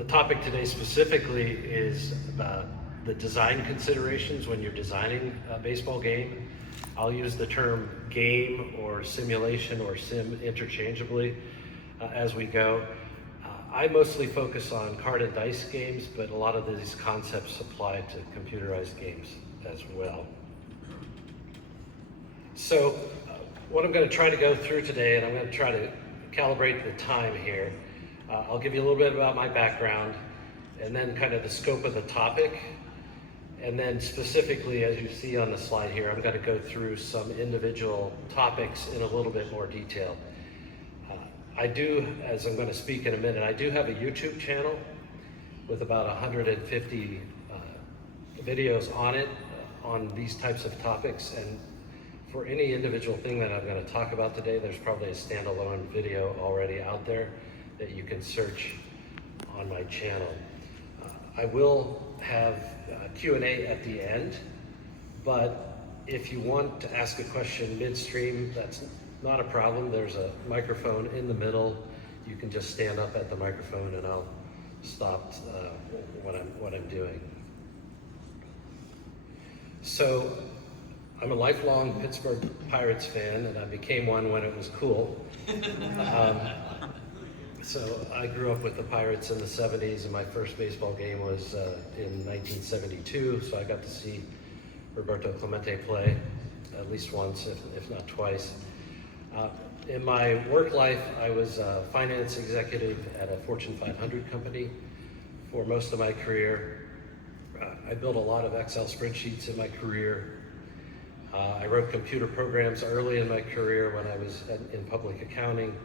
The topic today specifically is about the design considerations when you're designing a baseball game. I'll use the term game or simulation or sim interchangeably as we go. I mostly focus on card and dice games, but a lot of these concepts apply to computerized games as well. So what I'm going to try to go through today, and I'm going to try to calibrate the time here. I'll give you a little bit about my background, and then kind of the scope of the topic. And then specifically, as you see on the slide here, I'm going to go through some individual topics in a little bit more detail. I do, as I'm going to speak in a minute, I do have a YouTube channel with about 150 videos on it, on these types of topics. And for any individual thing that I'm going to talk about today, there's probably a standalone video already out there that you can search on my channel. I will have Q&A at the end, but if you want to ask a question midstream, that's not a problem. There's a microphone in the middle. You can just stand up at the microphone and I'll stop what I'm doing. So I'm a lifelong Pittsburgh Pirates fan, and I became one when it was cool. So I grew up with the Pirates in the 70s, and my first baseball game was in 1972, so I got to see Roberto Clemente play at least once, if not twice. In my work life, I was a finance executive at a Fortune 500 company for most of my career. I built a lot of Excel spreadsheets in my career. I wrote computer programs early in my career when I was in public accounting.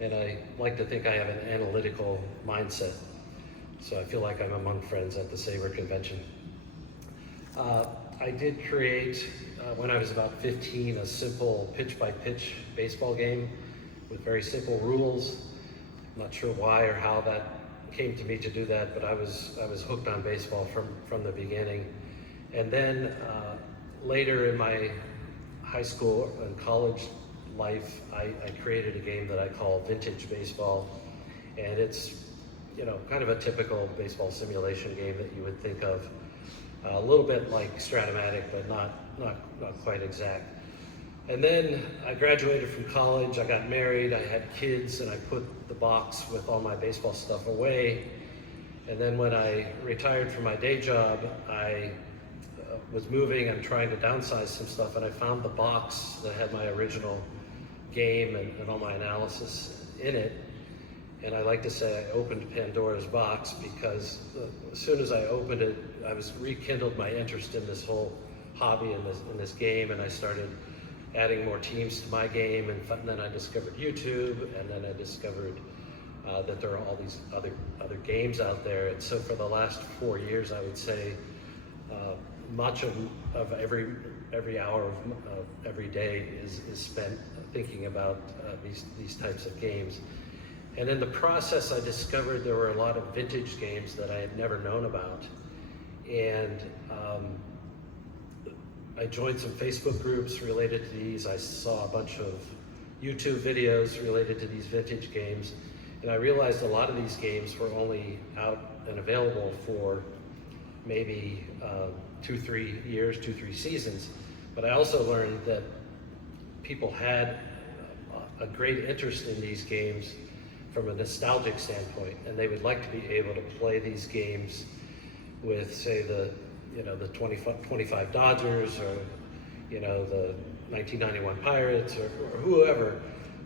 And I like to think I have an analytical mindset. So I feel like I'm among friends at the SABR convention. I did create, when I was about 15, a simple pitch-by-pitch baseball game with very simple rules. I'm not sure why or how that came to me to do that, but I was hooked on baseball from the beginning. And then later in my high school and college life, I created a game that I call Vintage Baseball, and it's kind of a typical baseball simulation game that you would think of, a little bit like Strat-o-Matic, but not quite exact. And then I graduated from college, I got married, I had kids, and I put the box with all my baseball stuff away. And then when I retired from my day job, I was moving and trying to downsize some stuff, and I found the box that had my original game and all my analysis in it. And I like to say I opened Pandora's box, because as soon as I opened it, I was rekindled my interest in this whole hobby in this game, and I started adding more teams to my game, and then I discovered YouTube, and then I discovered that there are all these other games out there. And so for the last 4 years, I would say much of every hour of every day is spent thinking about these types of games. And in the process, I discovered there were a lot of vintage games that I had never known about. And I joined some Facebook groups related to these. I saw a bunch of YouTube videos related to these vintage games. And I realized a lot of these games were only out and available for maybe 2-3 years, 2-3 seasons. But I also learned that people had a great interest in these games from a nostalgic standpoint, and they would like to be able to play these games with, say, the 25 Dodgers, or the 1991 Pirates, or whoever,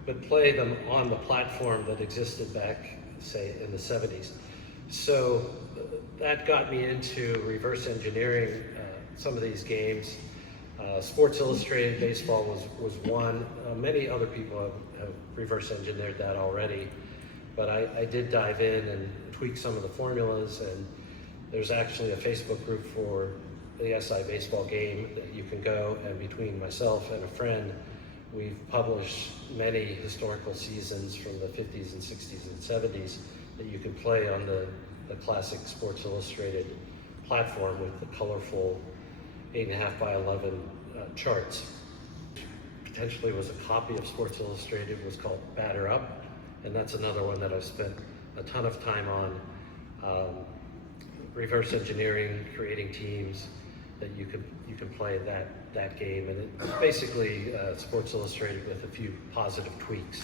but play them on the platform that existed back, say, in the 70s. So that got me into reverse engineering some of these games. Sports Illustrated Baseball was one. Many other people have reverse engineered that already, but I did dive in and tweak some of the formulas, and there's actually a Facebook group for the SI baseball game that you can go, and between myself and a friend, we've published many historical seasons from the 50s and 60s and 70s that you can play on the classic Sports Illustrated platform with the colorful 8.5 by 11 charts. Potentially was a copy of Sports Illustrated, was called Batter Up, and that's another one that I've spent a ton of time on. reverse engineering, creating teams that you can play that game, and it's basically Sports Illustrated with a few positive tweaks.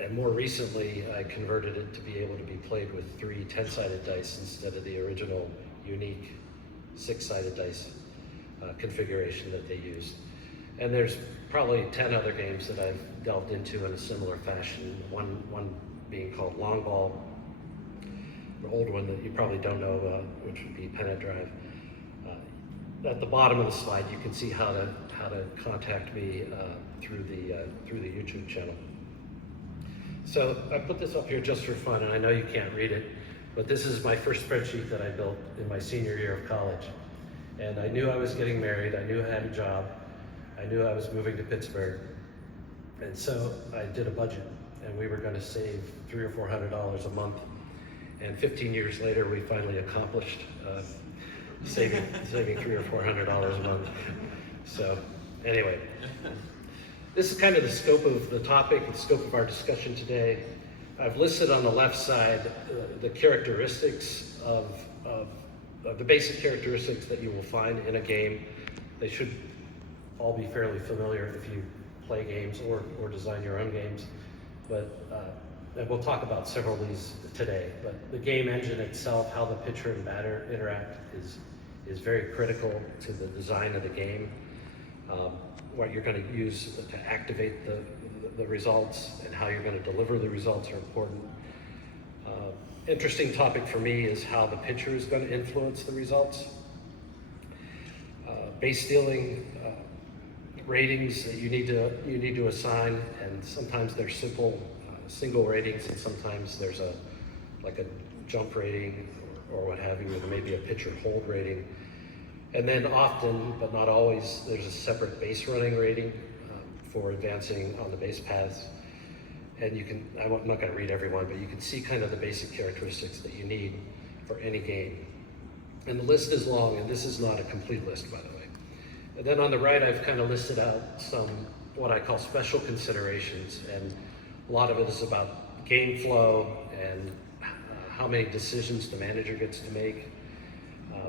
And more recently, I converted it to be able to be played with 3 10-sided dice instead of the original unique 6-sided dice configuration that they used. And there's probably 10 other games that I've delved into in a similar fashion. One being called Long Ball, an old one that you probably don't know about, which would be Pennant Drive. At the bottom of the slide, you can see how to contact me through the YouTube channel. So I put this up here just for fun, and I know you can't read it, but this is my first spreadsheet that I built in my senior year of college. And I knew I was getting married, I knew I had a job, I knew I was moving to Pittsburgh. And so I did a budget, and we were gonna save $300 or $400 a month. And 15 years later, we finally accomplished saving $300 or $400 a month. So anyway. This is kind of the scope of the topic, the scope of our discussion today. I've listed on the left side the characteristics of the basic characteristics that you will find in a game. They should all be fairly familiar if you play games or design your own games. But and we'll talk about several of these today. But the game engine itself, how the pitcher and batter interact, is very critical to the design of the game. What you're going to use to activate the results and how you're going to deliver the results are important. Interesting topic for me is how the pitcher is going to influence the results. Base stealing ratings that you need to assign, and sometimes they're simple single ratings, and sometimes there's a jump rating or what have you, or maybe a pitcher hold rating. And then often, but not always, there's a separate base running rating for advancing on the base paths. And I'm not going to read every one, but you can see kind of the basic characteristics that you need for any game. And the list is long, and this is not a complete list, by the way. And then on the right, I've kind of listed out some what I call special considerations, and a lot of it is about game flow and how many decisions the manager gets to make.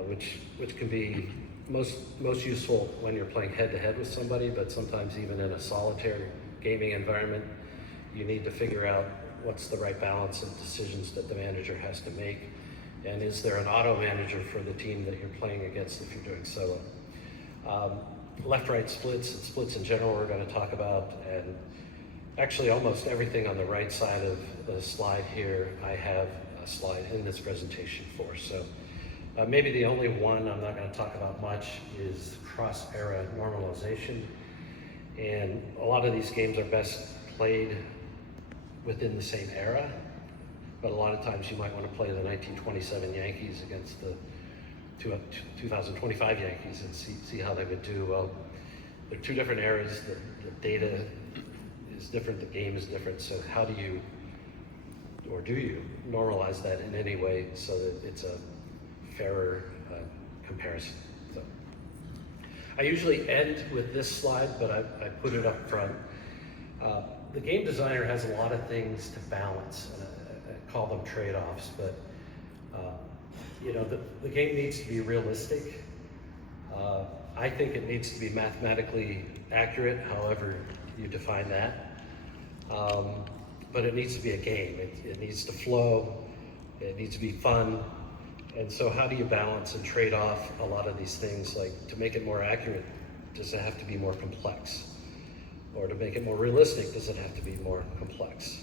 Which can be most useful when you're playing head-to-head with somebody, but sometimes even in a solitaire gaming environment, you need to figure out what's the right balance of decisions that the manager has to make, and is there an auto manager for the team that you're playing against if you're doing solo. Left-right splits and splits in general we're going to talk about, and actually almost everything on the right side of the slide here I have a slide in this presentation for. So. Maybe the only one I'm not going to talk about much is cross-era normalization. And a lot of these games are best played within the same era, but a lot of times you might want to play the 1927 Yankees against the 2025 Yankees and see how they would do. Well, they're two different eras, the data is different, the game is different, so how do you normalize that in any way so that it's a fairer comparison. So I usually end with this slide, but I put it up front. The game designer has a lot of things to balance, and I call them trade-offs, but the game needs to be realistic. I think it needs to be mathematically accurate, however you define that. But it needs to be a game. It needs to flow, it needs to be fun. And so how do you balance and trade off a lot of these things? Like, to make it more accurate, does it have to be more complex? Or to make it more realistic, does it have to be more complex?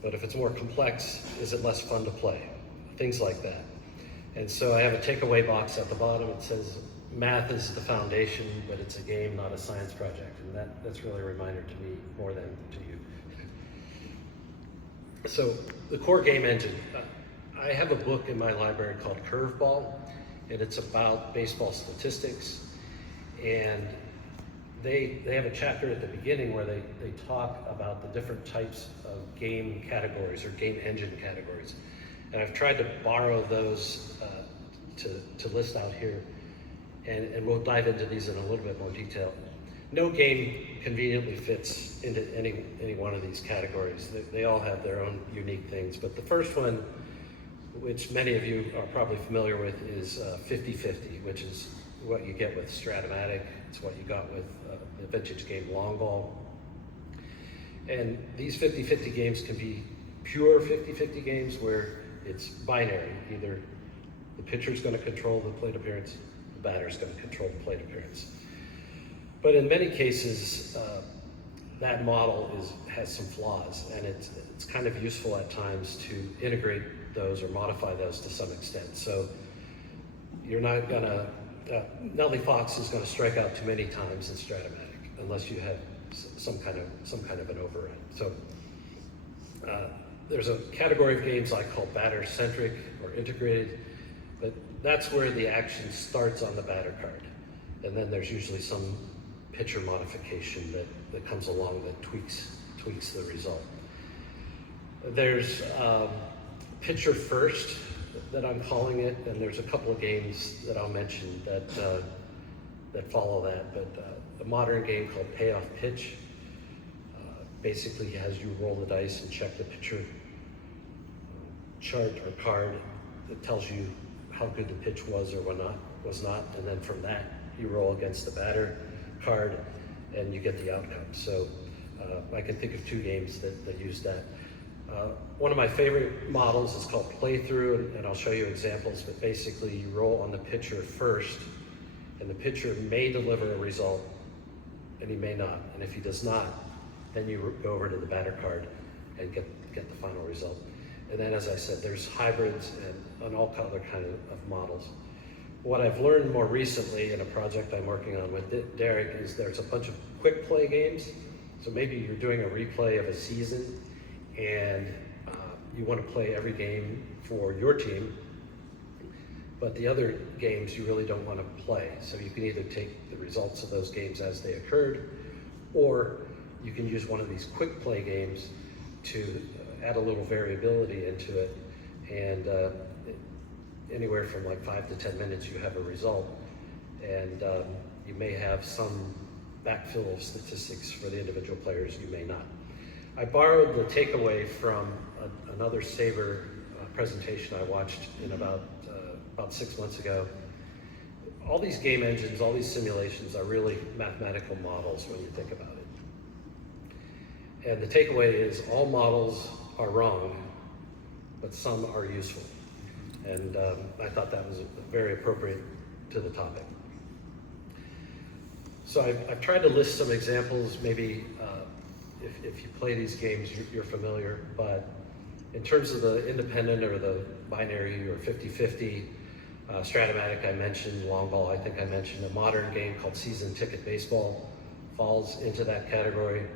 But if it's more complex, is it less fun to play? Things like that. And so I have a takeaway box at the bottom. It says, math is the foundation, but it's a game, not a science project. And that's really a reminder to me more than to you. So the core game engine. I have a book in my library called Curveball, and it's about baseball statistics. And they have a chapter at the beginning where they talk about the different types of game categories or game engine categories. And I've tried to borrow those to list out here, and we'll dive into these in a little bit more detail. No game conveniently fits into any one of these categories. They all have their own unique things, but the first one, which many of you are probably familiar with, is 50-50, which is what you get with Strat-o-Matic. It's what you got with the vintage game Long Ball. And these 50-50 games can be pure 50-50 games where it's binary. Either the pitcher's going to control the plate appearance, the batter's going to control the plate appearance. But in many cases, that model has some flaws, and it's kind of useful at times to integrate those or modify those to some extent. So you're not gonna, Nellie Fox is gonna strike out too many times in Strat-o-Matic unless you have some kind of an override. So there's a category of games I call batter-centric or integrated, but that's where the action starts on the batter card. And then there's usually some pitcher modification that comes along that tweaks the result. There's pitcher first that I'm calling it, and there's a couple of games that I'll mention that follow that. But a modern game called Payoff Pitch basically has you roll the dice and check the pitcher chart or card that tells you how good the pitch was or was not, and then from that you roll against the batter card and you get the outcome. So I can think of two games that use that. One of my favorite models is called Playthrough, and I'll show you examples, but basically you roll on the pitcher first, and the pitcher may deliver a result, and he may not. And if he does not, then you go over to the batter card and get the final result. And then, as I said, there's hybrids and all other kind of models. What I've learned more recently in a project I'm working on with Derek is there's a bunch of quick play games. So maybe you're doing a replay of a season and you want to play every game for your team, but the other games you really don't want to play. So you can either take the results of those games as they occurred, or you can use one of these quick play games to add a little variability into it, and anywhere from like 5 to 10 minutes you have a result, and you may have some backfill of statistics for the individual players, you may not. I borrowed the takeaway from another SABR presentation I watched in about 6 months ago. All these game engines, all these simulations are really mathematical models when you think about it. And the takeaway is all models are wrong, but some are useful. And I thought that was very appropriate to the topic. So I've tried to list some examples. Maybe if you play these games, you're familiar, but in terms of the independent or the binary or 50-50, Strat-o-Matic I mentioned, Long Ball I think I mentioned, a modern game called Season Ticket Baseball falls into that category.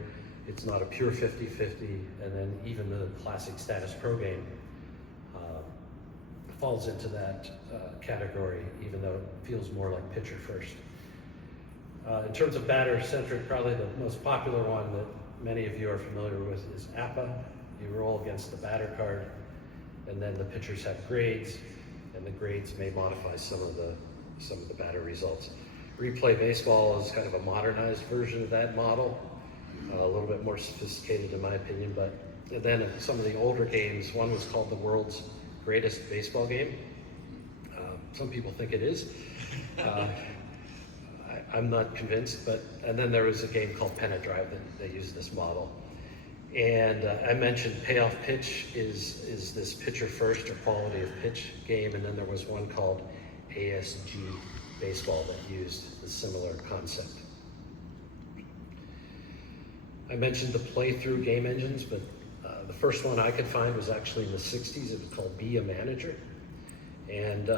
It's not a pure 50-50, and then even the classic Status Pro game falls into that category, even though it feels more like pitcher first. In terms of batter-centric, probably the most popular one that many of you are familiar with is APA. You roll against the batter card, and then the pitchers have grades, and the grades may modify some of the batter results. Replay Baseball is kind of a modernized version of that model, a little bit more sophisticated in my opinion, but and then some of the older games, one was called the World's Greatest Baseball Game. Some people think it is. I'm not convinced, and then there was a game called Pen a Drive that used this model. And I mentioned Payoff Pitch is this pitcher first or quality of pitch game, and then there was one called ASG Baseball that used a similar concept. I mentioned the playthrough game engines, but the first one I could find was actually in the 60s. It was called Be a Manager. And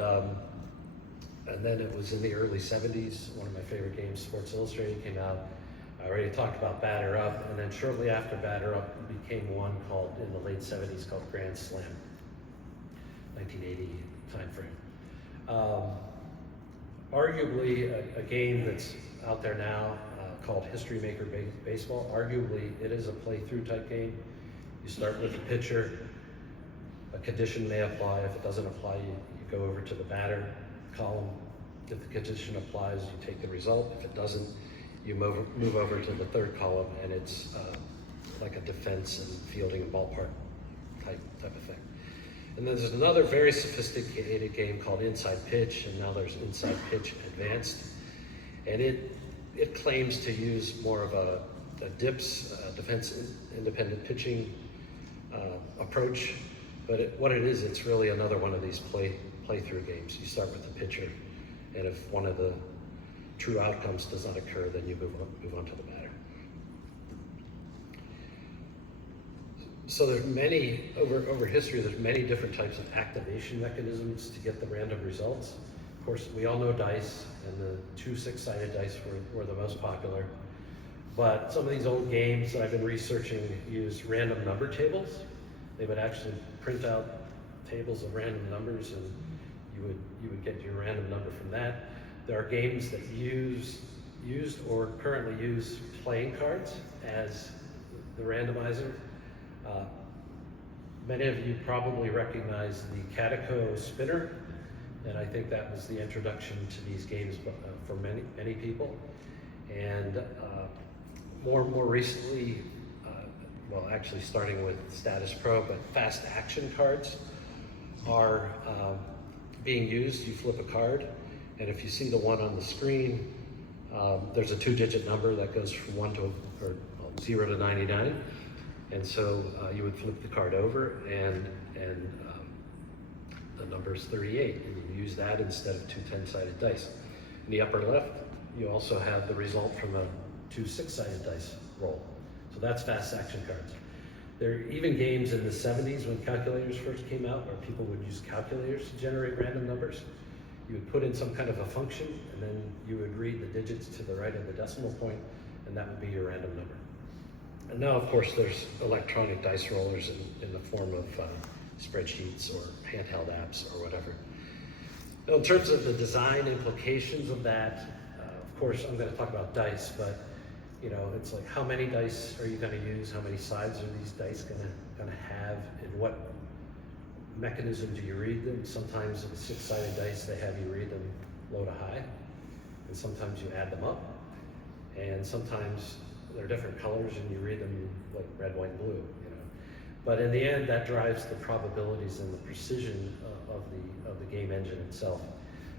then it was in the early 70s, one of my favorite games, Sports Illustrated, came out. I already talked about Batter Up, and then shortly after Batter Up became one called, in the late 70s, called Grand Slam, 1980 timeframe. Arguably, a game that's out there now called History Maker Baseball, arguably it is a play-through type game. You start with the pitcher, a condition may apply. If it doesn't apply, you go over to the batter column. If the condition applies, you take the result. If it doesn't, you move over to the third column, and it's like a defense and fielding and ballpark type of thing. And then there's another very sophisticated game called Inside Pitch, and now there's Inside Pitch Advanced. And it claims to use more of a DIPS, defense independent pitching approach. But what it is, it's really another one of these playthrough games. You start with the pitcher, and if one of the true outcomes does not occur, then you move on to the batter. So there's many, over history, there's many different types of activation mechanisms to get the random results. Of course, we all know dice, and the 2 6-sided dice were the most popular. But some of these old games that I've been researching use random number tables. They would actually print out tables of random numbers, and you would get your random number from that. There are games that used or currently use playing cards as the randomizer. Many of you probably recognize the Catico spinner, and I think that was the introduction to these games for many people. And more recently, well, actually starting with Status Pro, but fast action cards are being used. You flip a card, and if you see the one on the screen, there's a 2-digit number that goes from 0 to 99. And so you would flip the card over, and the number is 38, and you use that instead of 2 10-sided dice. In the upper left, you also have the result from a 2 6-sided dice roll. So that's fast action cards. There are even games in the 70s when calculators first came out where people would use calculators to generate random numbers. You would put in some kind of a function, and then you would read the digits to the right of the decimal point, and that would be your random number. And now, of course, there's electronic dice rollers in the form of spreadsheets or handheld apps or whatever. Now, in terms of the design implications of that, of course, I'm going to talk about dice, but you know, it's like, how many dice are you going to use? How many sides are these dice going to have? And what mechanism do you read them? Sometimes in 6-sided dice, they have you read them low to high, and sometimes you add them up, and sometimes they're different colors and you read them like red, white, and blue, you know. But in the end, that drives the probabilities and the precision of the game engine itself.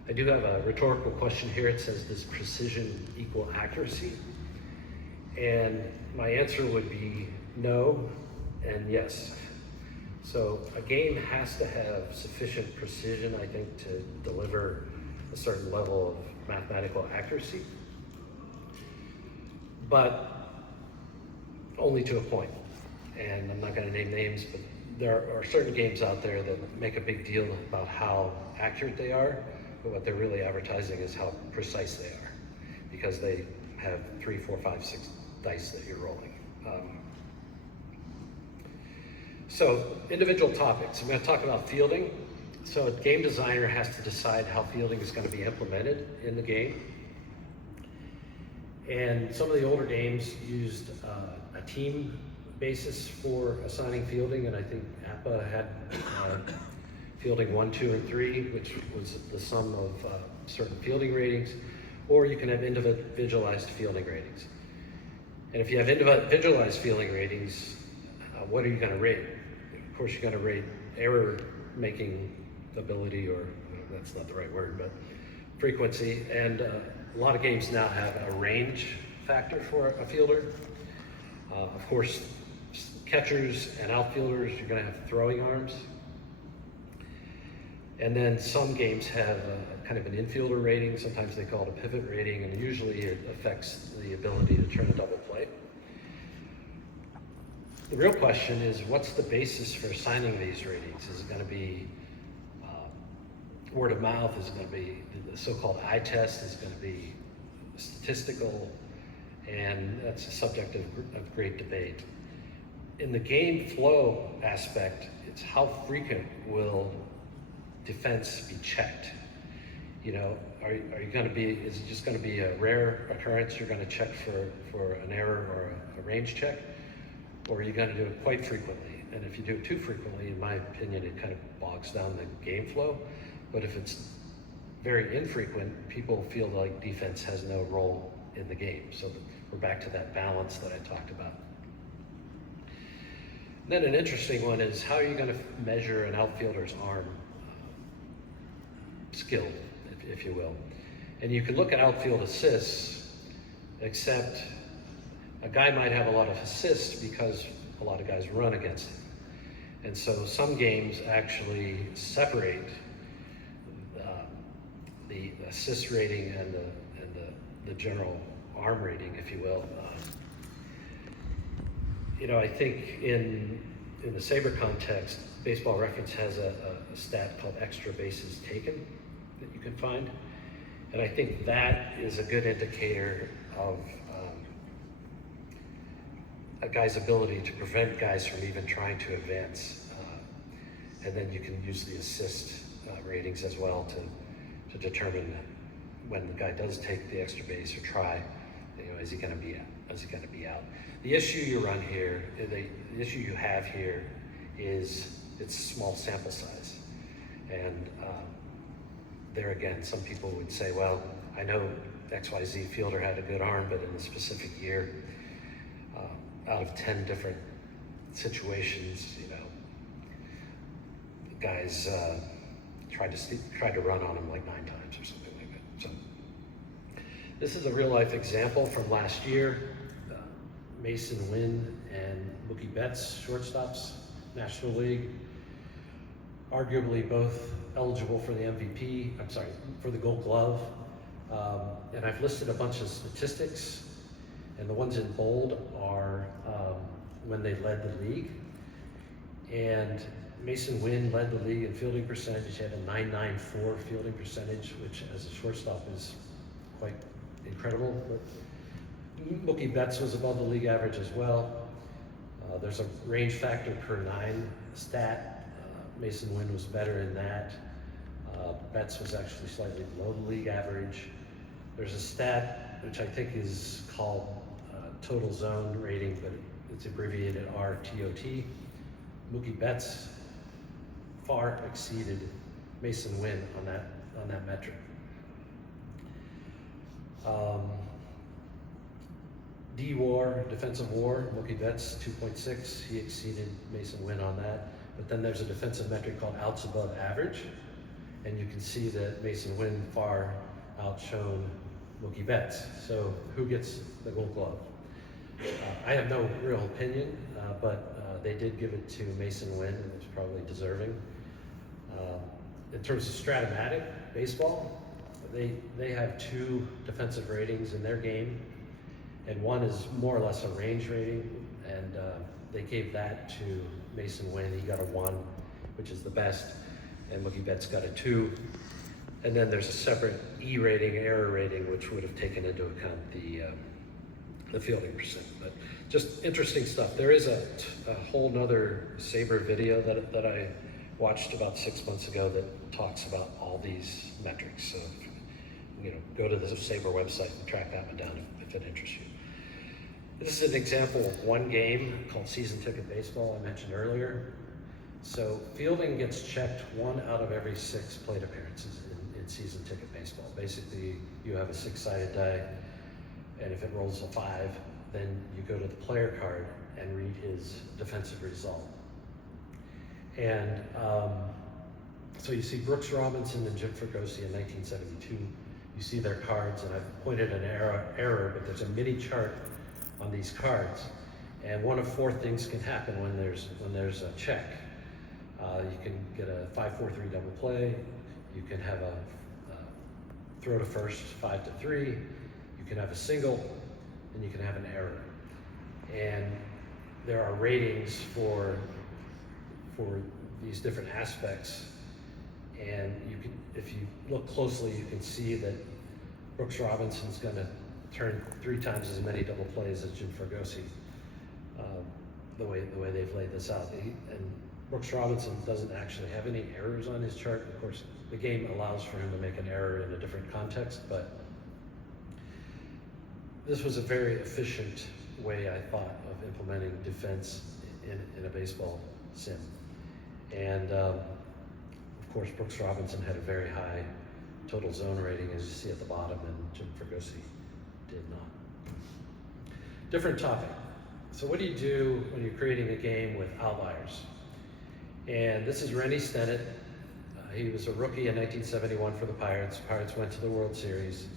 I do have a rhetorical question here. It says, does precision equal accuracy? And my answer would be no and yes. So a game has to have sufficient precision, I think, to deliver a certain level of mathematical accuracy, but only to a point. And I'm not going to name names, but there are certain games out there that make a big deal about how accurate they are, but what they're really advertising is how precise they are, because they have 3, 4, 5, 6 dice that you're rolling. So individual topics. I'm going to talk about fielding. So a game designer has to decide how fielding is going to be implemented in the game. And some of the older games used a team basis for assigning fielding, and I think APA had fielding 1, 2, and 3, which was the sum of certain fielding ratings, or you can have individualized fielding ratings. And if you have individualized fielding ratings, what are you going to rate? Of course, you're going to rate error-making ability, or that's not the right word, but frequency. And a lot of games now have a range factor for a fielder. Of course, catchers and outfielders, you're going to have throwing arms. And then some games have kind of an infielder rating. Sometimes they call it a pivot rating, and usually it affects the ability to turn a double play. The real question is, what's the basis for assigning these ratings? Is it going to be word of mouth? Is it going to be the so-called eye test? Is it going to be statistical? And that's a subject of great debate. In the game flow aspect, it's how frequent will defense be checked? You know, are you going to be, is it just going to be a rare occurrence you're going to check for an error or a range check? Or are you going to do it quite frequently? And if you do it too frequently, in my opinion, it kind of bogs down the game flow. But if it's very infrequent, people feel like defense has no role in the game. So we're back to that balance that I talked about. Then an interesting one is, how are you going to measure an outfielder's arm skill, if you will? And you can look at outfield assists, except a guy might have a lot of assists because a lot of guys run against him. And so some games actually separate the assist rating and the general arm rating, if you will. I think in the SABR context, Baseball Reference has a stat called extra bases taken that you can find. And I think that is a good indicator of a guy's ability to prevent guys from even trying to advance. And then you can use the assist ratings as well to determine when the guy does take the extra base or try, is he going to be out? Is he going to be out? The issue you run here, the issue you have here is it's small sample size. And there again, some people would say, well, I know XYZ fielder had a good arm, but in a specific year, out of 10 different situations, guys tried to run on him like 9 times or something like that. So this is a real life example from last year. Mason Wynn and Mookie Betts, shortstops, National League, arguably both eligible for the MVP, for the Gold Glove. And I've listed a bunch of statistics, and the ones in bold are when they led the league. And Mason Wynn led the league in fielding percentage. He had a .994 fielding percentage, which as a shortstop is quite incredible. But Mookie Betts was above the league average as well. There's a range factor per 9 stat. Mason Wynn was better in that. Betts was actually slightly below the league average. There's a stat which I think is called total zone rating, but it's abbreviated RTOT. Mookie Betts far exceeded Mason Wynn on that metric. D-WAR, defensive WAR, Mookie Betts 2.6, he exceeded Mason Wynn on that. But then there's a defensive metric called outs above average, and you can see that Mason Wynn far outshone Mookie Betts. So who gets the Gold Glove? I have no real opinion, but they did give it to Mason Wynn, and it's probably deserving. In terms of Strat-o-Matic baseball, they have 2 defensive ratings in their game, and one is more or less a range rating, and they gave that to Mason Wynn. He got a 1, which is the best, and Mookie Betts got a 2. And then there's a separate E rating, error rating, which would have taken into account the fielding percent. But just interesting stuff. There is a whole nother SABR video that I watched about 6 months ago that talks about all these metrics. So go to the SABR website and track that one down if it interests you. This is an example of one game called season ticket baseball I mentioned earlier. So fielding gets checked 1 out of every 6 plate appearances in season ticket baseball. Basically, you have a 6-sided die, and if it rolls a 5, then you go to the player card and read his defensive result. And so you see Brooks Robinson and Jim Fregosi in 1972. You see their cards, and I've pointed an error, but there's a mini chart on these cards. And one of 4 things can happen when there's a check. You can get a 5-4-3 double play. You can have a throw to first 5-3. You can have a single, and you can have an error. And there are ratings for these different aspects. And if you look closely, you can see that Brooks Robinson's going to turn 3 times as many double plays as Jim Fregosi. The way they've laid this out. And Brooks Robinson doesn't actually have any errors on his chart. Of course, the game allows for him to make an error in a different context, but this was a very efficient way, I thought, of implementing defense in a baseball sim. And of course, Brooks Robinson had a very high total zone rating, as you see at the bottom, and Jim Fregosi did not. Different topic. So what do you do when you're creating a game with outliers? And this is Rennie Stennett. He was a rookie in 1971 for the Pirates. Pirates went to the World Series.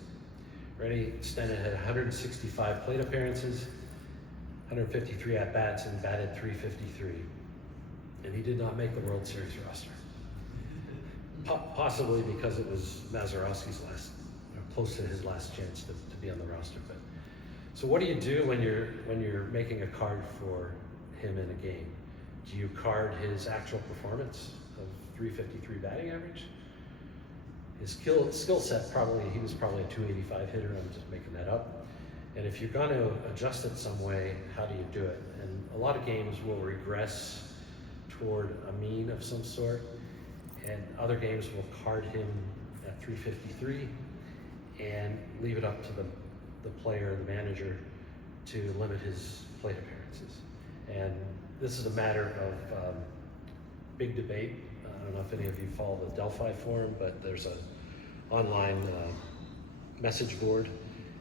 Rennie Stennett had 165 plate appearances, 153 at-bats, and batted .353. And he did not make the World Series roster. Possibly because it was Mazeroski's last, or close to his last chance to be on the roster. But so what do you do when you're making a card for him in a game? Do you card his actual performance of .353 batting average? His skill set, he was probably a .285 hitter, I'm just making that up. And if you're gonna adjust it some way, how do you do it? And a lot of games will regress toward a mean of some sort, and other games will card him at .353 and leave it up to the player, the manager, to limit his plate appearances. And this is a matter of big debate. I don't know if any of you follow the Delphi forum, but there's an online message board,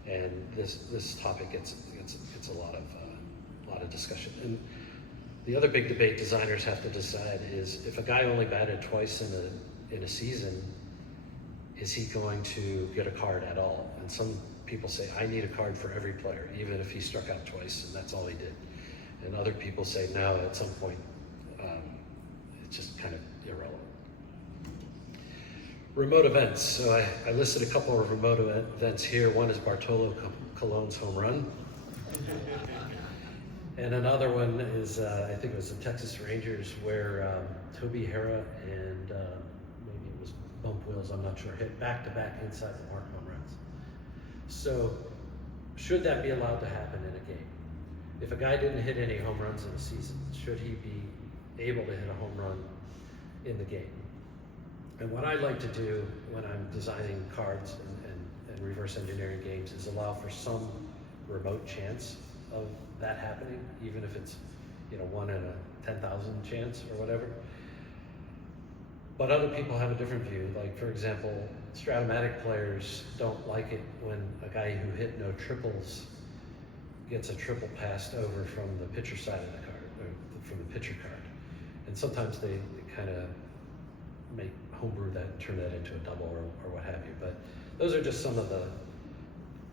and this topic gets a lot of discussion. And the other big debate designers have to decide is, if a guy only batted twice in a season, is he going to get a card at all? And some people say, I need a card for every player, even if he struck out twice and that's all he did. And other people say, no, at some point, it's just kind of irrelevant. Remote events. So I listed a couple of remote events here. One is Bartolo Colon's home run. And another one is, I think it was the Texas Rangers, where Toby Harrah and maybe it was Bump Wills, I'm not sure, hit back-to-back inside the mark home runs. So should that be allowed to happen in a game? If a guy didn't hit any home runs in a season, should he be able to hit a home run in the game? And what I like to do when I'm designing cards and reverse engineering games is allow for some remote chance of that happening, even if it's 1 in a 10,000 chance or whatever. But other people have a different view. Like, for example, Strat-o-Matic players don't like it when a guy who hit no triples gets a triple passed over from the pitcher side of the card, or from the pitcher card. And sometimes they kind of make homebrew turn that into a double or what have you. But those are just some of the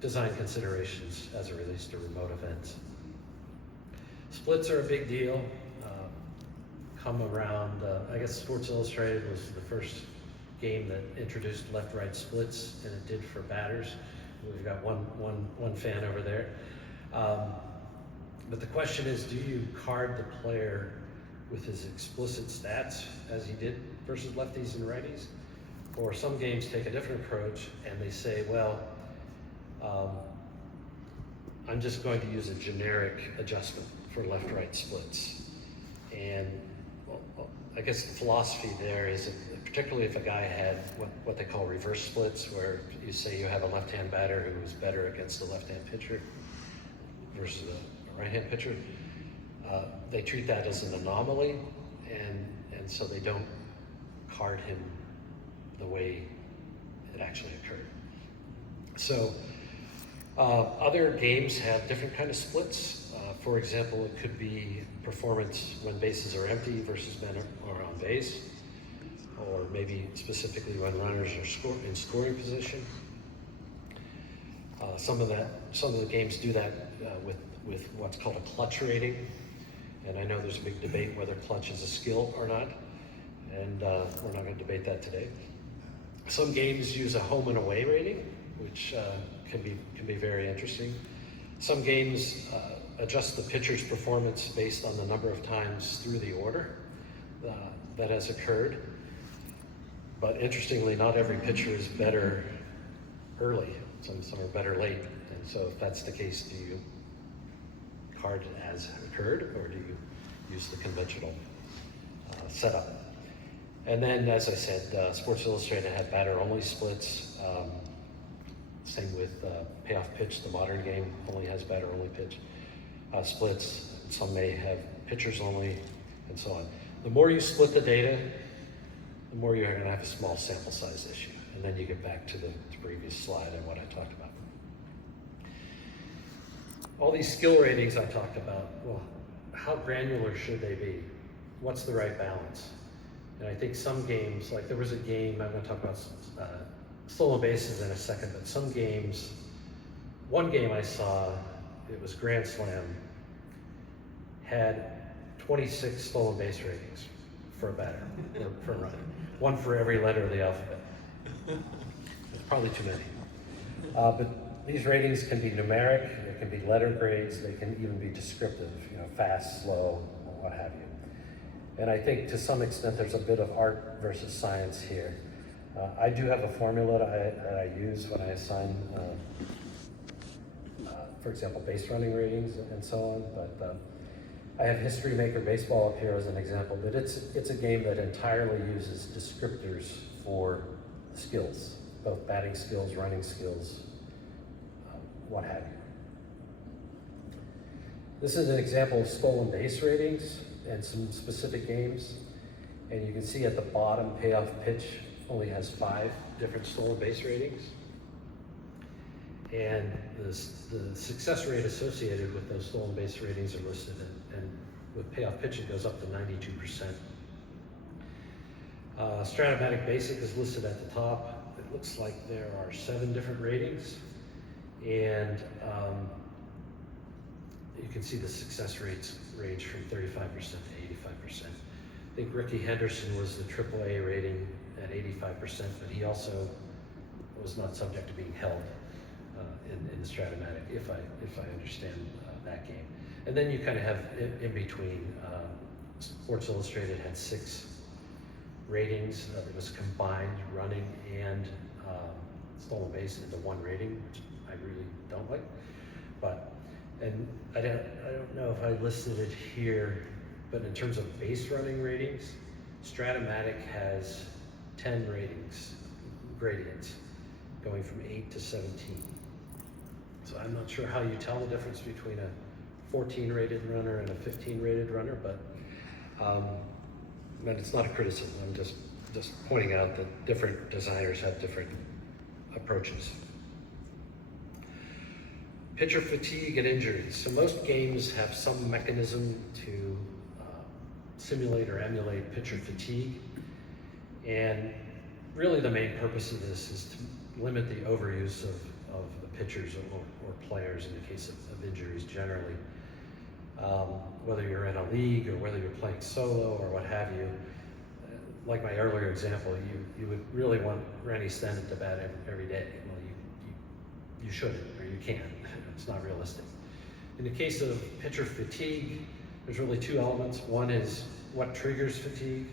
design considerations as it relates to remote events. Splits are a big deal. Come around, I guess Sports Illustrated was the first game that introduced left-right splits, and it did for batters. We've got one fan over there. But the question is, do you card the player with his explicit stats as he did versus lefties and righties? Or some games take a different approach and they say, well, I'm just going to use a generic adjustment for left-right splits. And I guess the philosophy there is that, particularly if a guy had what they call reverse splits, where you say you have a left-hand batter who is better against a left-hand pitcher versus a right-hand pitcher, they treat that as an anomaly, and so they don't card him the way it actually occurred. So other games have different kind of splits. For example, it could be performance when bases are empty versus men are on base, or maybe specifically when runners are in scoring position. Some of the games do that with what's called a clutch rating, and I know there's a big debate whether clutch is a skill or not, and we're not going to debate that today. Some games use a home and away rating, which can be very interesting. Some games adjust the pitcher's performance based on the number of times through the order that has occurred. But interestingly, not every pitcher is better early. Some are better late. And so if that's the case, do you card it as occurred, or do you use the conventional setup? And then, as I said, Sports Illustrated had batter-only splits. Same with payoff pitch. The modern game only has batter-only pitch splits. Some may have pitchers only, and so on. The more you split the data, the more you're going to have a small sample size issue. And then you get back to the previous slide and what I talked about. all these skill ratings I talked about, well, how granular should they be? What's the right balance? And I think some games, like there was a game, I'm gonna talk about stolen bases in a second, but some games, one game I saw, it was Grand Slam, had 26 stolen base ratings for a batter, or for a runner. One for every letter of the alphabet. It's probably too many. But these ratings can be numeric, they can be letter grades, they can even be descriptive, you know, fast, slow, or what have you. And I think to some extent there's a bit of art versus science here. I do have a formula that I use when I assign, for example, base running ratings and so on, but I have History Maker Baseball up here as an example, but it's a game that entirely uses descriptors for skills, both batting skills, running skills, what have you. This is an example of stolen base ratings and some specific games. And you can see at the bottom, payoff pitch only has 5 different stolen base ratings. And the success rate associated with those stolen base ratings are listed, and with payoff pitch it goes up to 92%. Strat-o-Matic Basic is listed at the top. It looks like there are 7 different ratings, and you can see the success rates range from 35% to 85%. I think Ricky Henderson was the AAA rating at 85%, but he also was not subject to being held in the Strat-o-Matic, if I understand that game. And then you kind of have in between. Sports Illustrated had 6 ratings. It was combined running and stolen base into 1 rating, which I really don't like. And I don't know if I listed it here, but in terms of base running ratings, Strat-o-Matic has 10 ratings, gradients, going from 8 to 17. So I'm not sure how you tell the difference between a 14 rated runner and a 15 rated runner, but it's not a criticism. I'm just pointing out that different designers have different approaches. Pitcher fatigue and injuries. So most games have some mechanism to simulate or emulate pitcher fatigue. And really the main purpose of this is to limit the overuse of the pitchers or players in the case of injuries generally. Whether you're in a league or whether you're playing solo or what have you. Like my earlier example, you would really want Randy Stennett to bat every day. Well, you shouldn't, or you can't. It's not realistic. In the case of pitcher fatigue, there's really 2 elements. One is what triggers fatigue,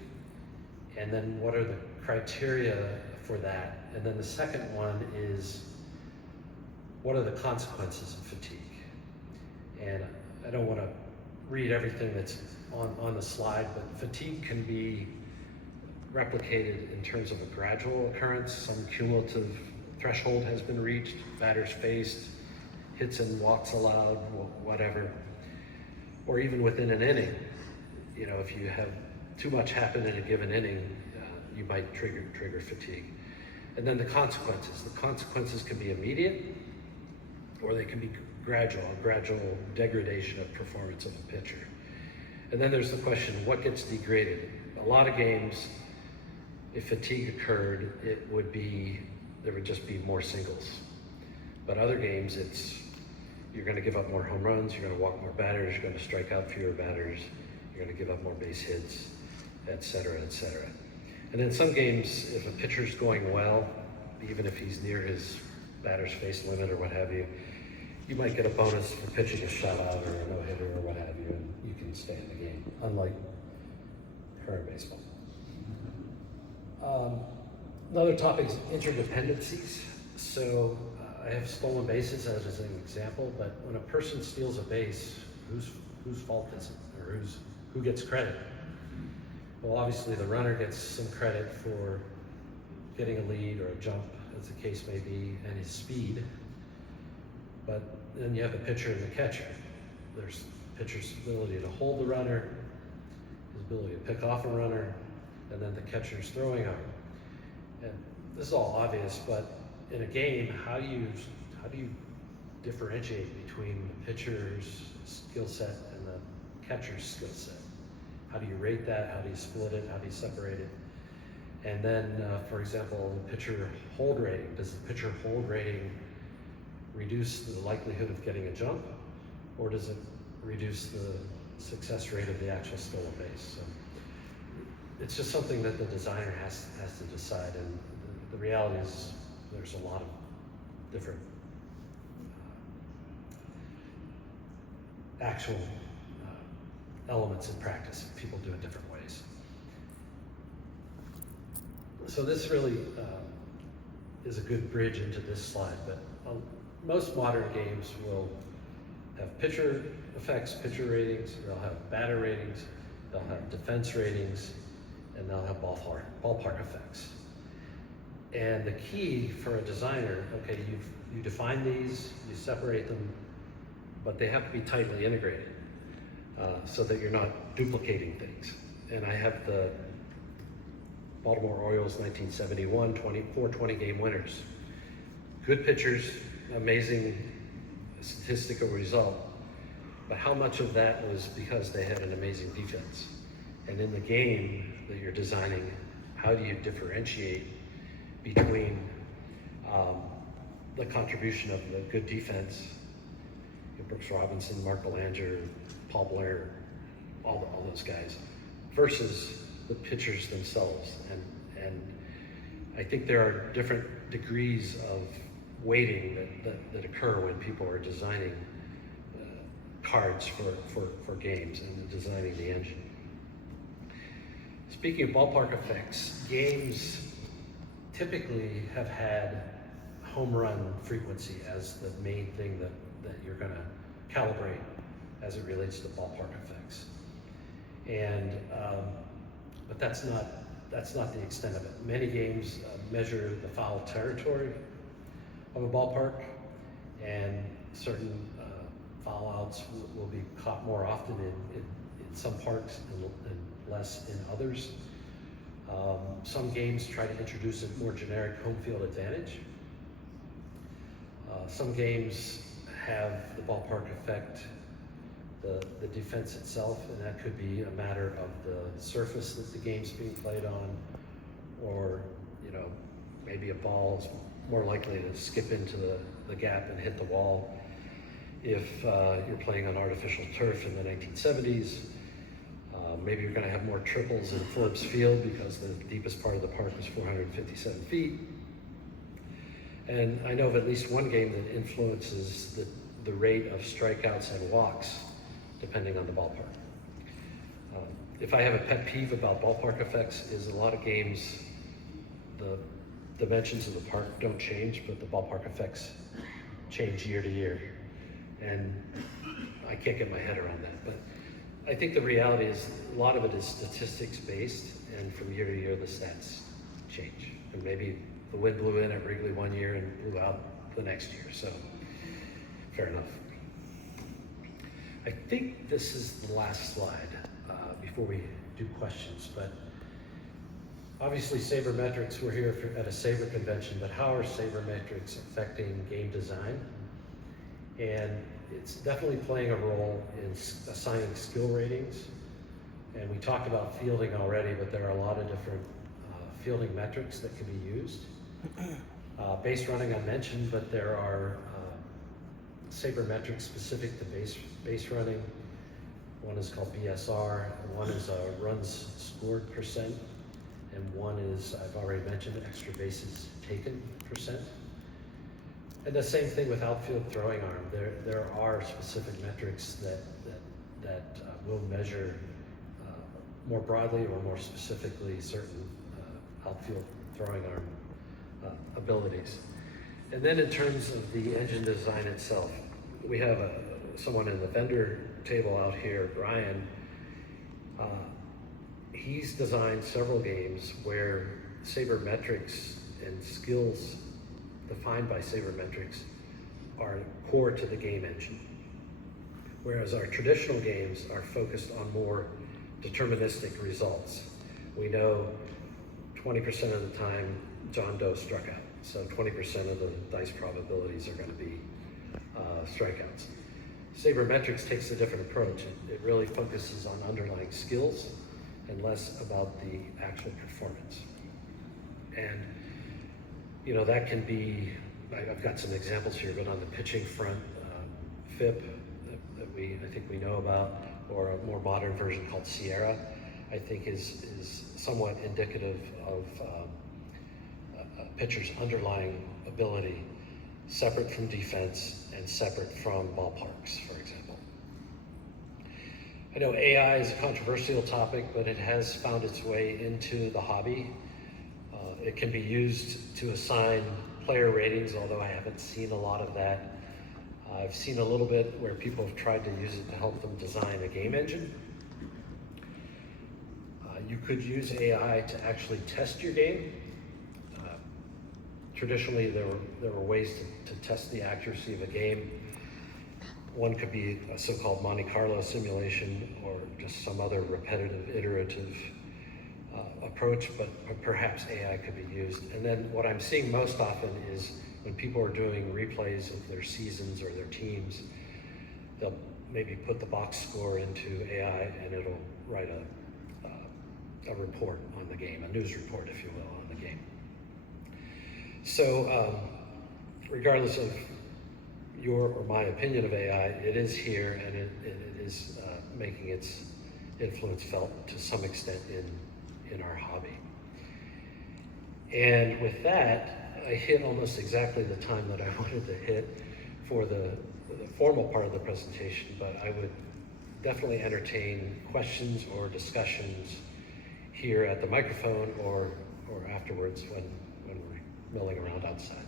and then what are the criteria for that. And then the second one is what are the consequences of fatigue. And I don't want to read everything that's on the slide, but fatigue can be replicated in terms of a gradual occurrence. Some cumulative threshold has been reached, batters faced, hits and walks allowed, whatever. Or even within an inning, you know, if you have too much happen in a given inning, you might trigger fatigue. And then the consequences. The consequences can be immediate, or they can be gradual degradation of performance of a pitcher. And then there's the question, what gets degraded? A lot of games, if fatigue occurred, there would just be more singles. But other games, you're gonna give up more home runs, you're gonna walk more batters, you're gonna strike out fewer batters, you're gonna give up more base hits, et cetera, et cetera. And in some games, if a pitcher's going well, even if he's near his batter's face limit or what have you, you might get a bonus for pitching a shutout or a no-hitter or what have you, and you can stay in the game, unlike current baseball. Another topic is interdependencies. So I have stolen bases as an example, but when a person steals a base, whose fault is it, or who gets credit? Well, obviously the runner gets some credit for getting a lead or a jump, as the case may be, and his speed. But then you have the pitcher and the catcher. There's the pitcher's ability to hold the runner, his ability to pick off a runner, and then the catcher's throwing arm. And this is all obvious, but in a game, how do you differentiate between the pitcher's skill set and the catcher's skill set? How do you rate that? How do you split it? How do you separate it? And then, for example, pitcher hold rating. Does the pitcher hold rating reduce the likelihood of getting a jump, or does it reduce the success rate of the actual stolen base? So it's just something that the designer has to decide, and the reality is there's a lot of different actual elements in practice. People do it different ways. So this really is a good bridge into this slide, but most modern games will have pitcher effects, pitcher ratings, they'll have batter ratings, they'll have defense ratings, and they'll have ballpark effects. And the key for a designer, okay, you define these, you separate them, but they have to be tightly integrated so that you're not duplicating things. And I have the Baltimore Orioles 1971 20 game winners. Good pitchers, amazing statistical result, but how much of that was because they had an amazing defense? And in the game that you're designing, how do you differentiate between the contribution of the good defense, Brooks Robinson, Mark Belanger, Paul Blair, all those guys, versus the pitchers themselves? And I think there are different degrees of weighting that occur when people are designing cards for games and designing the engine. Speaking of ballpark effects, games typically have had home run frequency as the main thing that you're going to calibrate as it relates to ballpark effects. And but that's not the extent of it. Many games measure the foul territory of a ballpark, and certain foul outs will be caught more often in some parks and less in others. Some games try to introduce a more generic home field advantage. Some games have the ballpark affect the defense itself, and that could be a matter of the surface that the game's being played on, or maybe a ball is more likely to skip into the gap and hit the wall if you're playing on artificial turf in the 1970s. Maybe you're going to have more triples in Phillips Field because the deepest part of the park is 457 feet. And I know of at least one game that influences the rate of strikeouts and walks depending on the ballpark. If I have a pet peeve about ballpark effects, is a lot of games, the dimensions of the park don't change, but the ballpark effects change year to year. And I can't get my head around that. But I think the reality is a lot of it is statistics based, and from year to year the stats change. And maybe the wind blew in at Wrigley one year and blew out the next year, so fair enough. I think this is the last slide before we do questions, but obviously sabermetrics, we're here at a SABR convention, but how are sabermetrics affecting game design? And it's definitely playing a role in assigning skill ratings. And we talked about fielding already, but there are a lot of different fielding metrics that can be used. Base running I mentioned, but there are sabermetrics specific to base running. One is called BSR, one is runs scored percent, and one is, I've already mentioned, extra bases taken percent. And the same thing with outfield throwing arm. There are specific metrics that will measure more broadly or more specifically certain outfield throwing arm abilities. And then in terms of the engine design itself, we have someone in the vendor table out here, Brian. He's designed several games where sabermetrics and skills defined by sabermetrics are core to the game engine. Whereas our traditional games are focused on more deterministic results. We know 20% of the time John Doe struck out, so 20% of the dice probabilities are going to be strikeouts. Sabermetrics takes a different approach. It really focuses on underlying skills and less about the actual performance. And that can be, I've got some examples here, but on the pitching front, FIP that I think we know about, or a more modern version called Sierra, I think is somewhat indicative of a pitcher's underlying ability, separate from defense and separate from ballparks, for example. I know AI is a controversial topic, but it has found its way into the hobby. It can be used to assign player ratings, although I haven't seen a lot of that. I've seen a little bit where people have tried to use it to help them design a game engine. You could use AI to actually test your game. Traditionally, there were ways to test the accuracy of a game. One could be a so-called Monte Carlo simulation, or just some other repetitive, iterative approach, but perhaps AI could be used. And then what I'm seeing most often is when people are doing replays of their seasons or their teams, they'll maybe put the box score into AI and it'll write a report on the game, a news report, if you will, on the game. So regardless of your or my opinion of AI, it is here, and it is making its influence felt to some extent in our hobby. And with that, I hit almost exactly the time that I wanted to hit for the formal part of the presentation, but I would definitely entertain questions or discussions here at the microphone or afterwards when we're milling around outside.